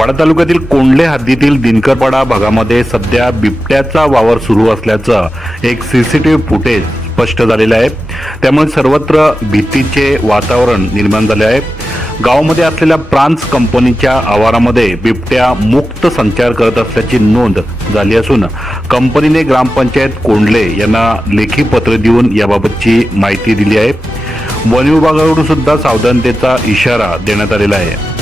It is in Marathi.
वाडा तालुक्यातील कोंडले हद्दीतील दिनकरपाडा भागामध्ये सध्या बिबट्याचा वावर सुरू असल्याचं एक सीसीटीव्ही फुटेज स्पष्ट झालेलं आहे। त्यामुळे सर्वत्र भीतीचे वातावरण निर्माण झाले आहे। गावामध्ये असलेल्या प्रांस कंपनीच्या आवारामध्ये बिबट्या मुक्त संचार करत असल्याची नोंद झाली असून कंपनीने ग्रामपंचायत कोंडले यांना लेखी पत्र देऊन याबाबतची माहिती दिली आहे। वन विभागाकडून सुद्धा सावधानतेचा इशारा देण्यात आलेला आहे।